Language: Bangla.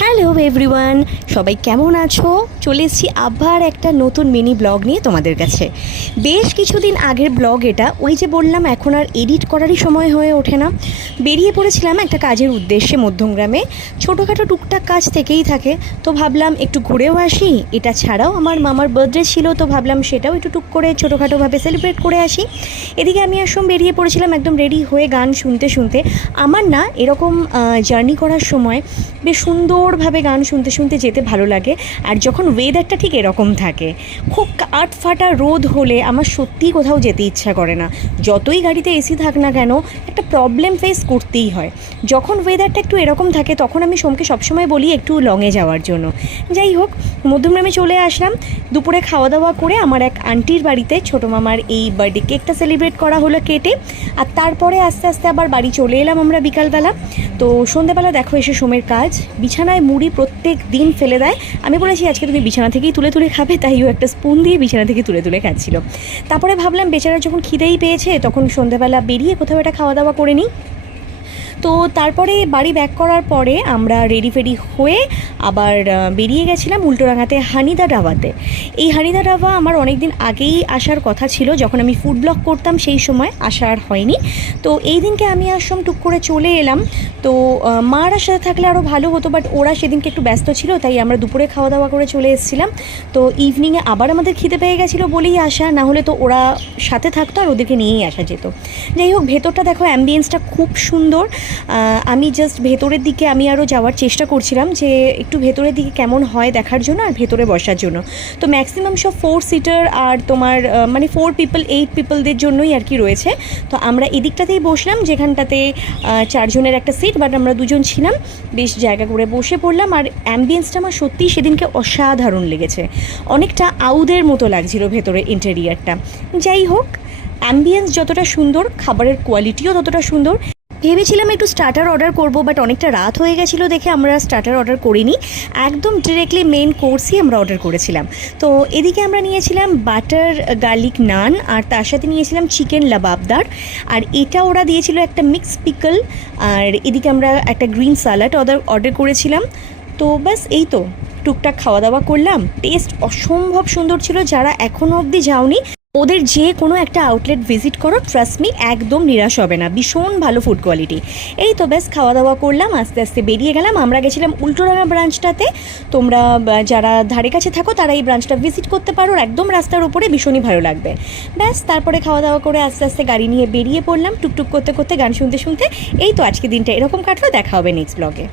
হ্যালো এভরিওয়ান, সবাই কেমন আছো? চলে এসেছি আবার একটা নতুন মিনি ব্লগ নিয়ে তোমাদের কাছে। বেশ কিছুদিন আগের ব্লগ এটা। ওই যে বললাম এখন আর এডিট করারই সময় হয়ে ওঠে না। বেরিয়ে পড়েছিলাম একটা কাজের উদ্দেশ্যে মধ্যমগ্রামে। ছোটোখাটো টুকটাক কাজ থেকেই থাকে, তো ভাবলাম একটু ঘুরেও আসি। এটা ছাড়াও আমার মামার বার্থডে ছিল, তো ভাবলাম সেটাও একটু টুক করে ছোটোখাটোভাবে সেলিব্রেট করে আসি। এদিকে আমি আসম বেরিয়ে পড়েছিলাম একদম রেডি হয়ে গান শুনতে শুনতে। আমার না এরকম জার্নি করার সময় বেশ সুন্দরভাবে গান শুনতে শুনতে যেতে ভালো লাগে। আর যখন ওয়েদারটা ঠিক এরকম থাকে, খুব কাঠফাটা রোদ হলে আমার সত্যিই কোথাও যেতে ইচ্ছা করে না। যতই গাড়িতে এসি থাক না কেন, একটা প্রবলেম ফেস করতেই হয়। যখন ওয়েদারটা একটু এরকম থাকে তখন আমি সোমকে সবসময় বলি একটু লংয়ে যাওয়ার জন্য। যাই হোক, মধ্যমগ্রামে চলে আসলাম। দুপুরে খাওয়া দাওয়া করে আমার এক আন্টির বাড়িতে ছোটো মামার এই বার্থডে কেকটা সেলিব্রেট করা হলো কেটে। আর তারপরে আস্তে আস্তে আবার বাড়ি চলে এলাম আমরা বিকালবেলা। তো সন্ধ্যেবেলা দেখো এসে সোমের কাজ, বিছানায় মুড়ি প্রত্যেক দিন ফেলে দেয়। আমি বলেছি আজকে তুমি বিছানা থেকেই তুলে তুলে খাবে, তাই ও একটা স্পুন দিয়ে বিছানা থেকে তুলে তুলে খাচ্ছিল। তারপরে ভাবলাম বেচারা যখন খিদেই পেয়েছে তখন সন্ধ্যেবেলা বেরিয়ে কোথাও একটা খাওয়া দাওয়া করে নিই। তো তারপরে বাড়ি ব্যাক করার পরে আমরা রেডি ফেডি হয়ে আবার বেরিয়ে গেছিলাম উল্টোডাঙাতে হানিদা ধাবাতে। এই হানিদা ধাবা আমার অনেক দিন আগেই আসার কথা ছিল, যখন আমি ফুড ব্লগ করতাম সেই সময় আসা আর হয়নি। তো এই দিনকে আমি আসলাম, টুক করে চলে এলাম। তো মার সাথে থাকলে আরও ভালো হতো, বাট ওরা সেদিনকে একটু ব্যস্ত ছিল, তাই আমরা দুপুরে খাওয়া দাওয়া করে চলে এসেছিলাম। তো ইভিনিংয়ে আবার আমাদের খিদে পেয়ে গেছিলো বলেই আসা, না হলে তো ওরা সাথে থাকতো আর ওদেরকে নিয়েই আসা যেত। যাই হোক, ভেতরটা দেখো, অ্যাম্বিয়েন্সটা খুব সুন্দর। আমি জাস্ট ভেতরের দিকে আমি আরও যাওয়ার চেষ্টা করছিলাম যে একটু ভেতরের দিকে কেমন হয় দেখার জন্য আর ভেতরে বসার জন্য। তো ম্যাক্সিমাম সব 4 সিটার আর তোমার মানে 4 পিপল 8 পিপলদের জন্যই আর কি রয়েছে। তো আমরা এদিকটাতেই বসলাম, যেখানটাতে 4 জনের একটা সিট, বাট আমরা 2 জন ছিলাম। বেশ জায়গা করে বসে পড়লাম। আর অ্যাম্বিয়েন্সটা আমার সত্যিই সেদিনকে অসাধারণ লেগেছে। অনেকটা আউদের মতো লাগছিল ভেতরে ইন্টেরিয়ারটা। যাই হোক, অ্যাম্বিয়েন্স যতটা সুন্দর, খাবারের কোয়ালিটিও ততটা সুন্দর। ভেবেছিলাম একটু স্টার্টার অর্ডার করব, বাট অনেকটা রাত হয়ে গেছিলো দেখে আমরা স্টার্টার অর্ডার করিনি। একদম ডিরেক্টলি মেন কোর্সই আমরা অর্ডার করেছিলাম। তো এদিকে আমরা নিয়েছিলাম বাটার গার্লিক নান, আর তার সাথে নিয়েছিলাম চিকেন লাবাবদার। আর এটা ওরা দিয়েছিল একটা মিক্স পিকল। আর এদিকে আমরা একটা গ্রিন স্যালাড অর্ডার করেছিলাম। তো ব্যাস এই তো টুকটাক খাওয়া দাওয়া করলাম। টেস্ট অসম্ভব সুন্দর ছিল। যারা এখনও অবধি যাওনি, ওদের যে কোনো একটা আউটলেট ভিজিট করো, ট্রাস্ট মি, একদম নিরাশ হবে না। ভীষণ ভালো ফুড কোয়ালিটি। এই তো ব্যাস খাওয়া দাওয়া করলাম, আস্তে আস্তে বেরিয়ে গেলাম। আমরা গেছিলাম উল্টোডাঙা ব্রাঞ্চটাতে। তোমরা যারা ধারে কাছে থাকো তারা এই ব্রাঞ্চটা ভিজিট করতে পারো, একদম রাস্তার উপরে, ভীষণই ভালো লাগবে। ব্যাস তারপরে খাওয়া দাওয়া করে আস্তে আস্তে গাড়ি নিয়ে বেরিয়ে পড়লাম, টুকটুক করতে করতে গান শুনতে শুনতে। এই তো আজকে দিনটা এরকম কাটলো। দেখা হবে নেক্সট ব্লগে।